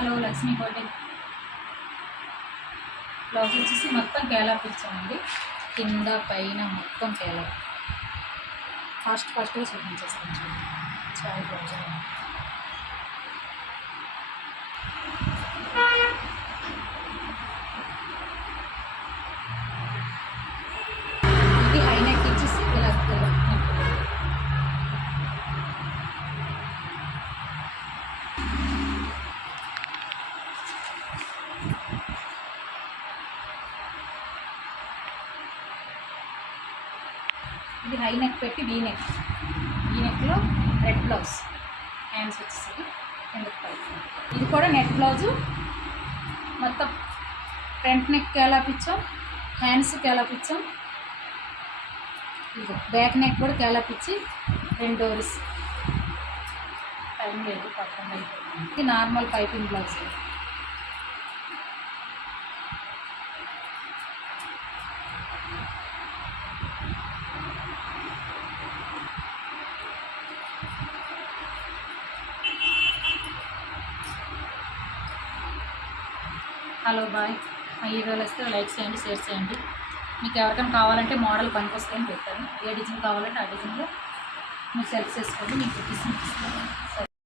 Hello Lakshmi hotel. Blouse వచ్చేసి మొత్తం కేలాప్ ఇచ్చామండి, కింద పైన మొత్తం కేలాప్. ఫాస్ట్గా చూపించేస్తాను చూడండి. చాలా బ్లౌజ్ ఇది హై నెక్ ఇచ్చేసి ఇలా ఇది హై నెక్ పెట్టి వీ నెక్లో రెడ్ బ్లౌజ్, హ్యాండ్స్ వచ్చేసి ఎందుకు పైకి. ఇది కూడా నెట్ బ్లౌజు, మొత్తం ఫ్రంట్ నెక్ కేలాప్ ఇచ్చాం, హ్యాండ్స్ కేలాప్ ఇచ్చాం, ఇది బ్యాక్ నెక్ కూడా కేలాప్ ఇచ్చి 2 డోర్స్. టైం లేదు పక్కన. ఇది normal piping blouse. Hello boy. మా వీడియోలు వస్తే లైక్ చేయండి, షేర్ చేయండి. మీకు ఎవరికైనా కావాలంటే మోడల్ పనికి వస్తాయని పెట్టాను. ఏ డిజైన్ కావాలంటే ఆ డిజైన్లో మీరు సెలెక్ట్ చేసుకోండి, మీకు కుట్టిస్తాను.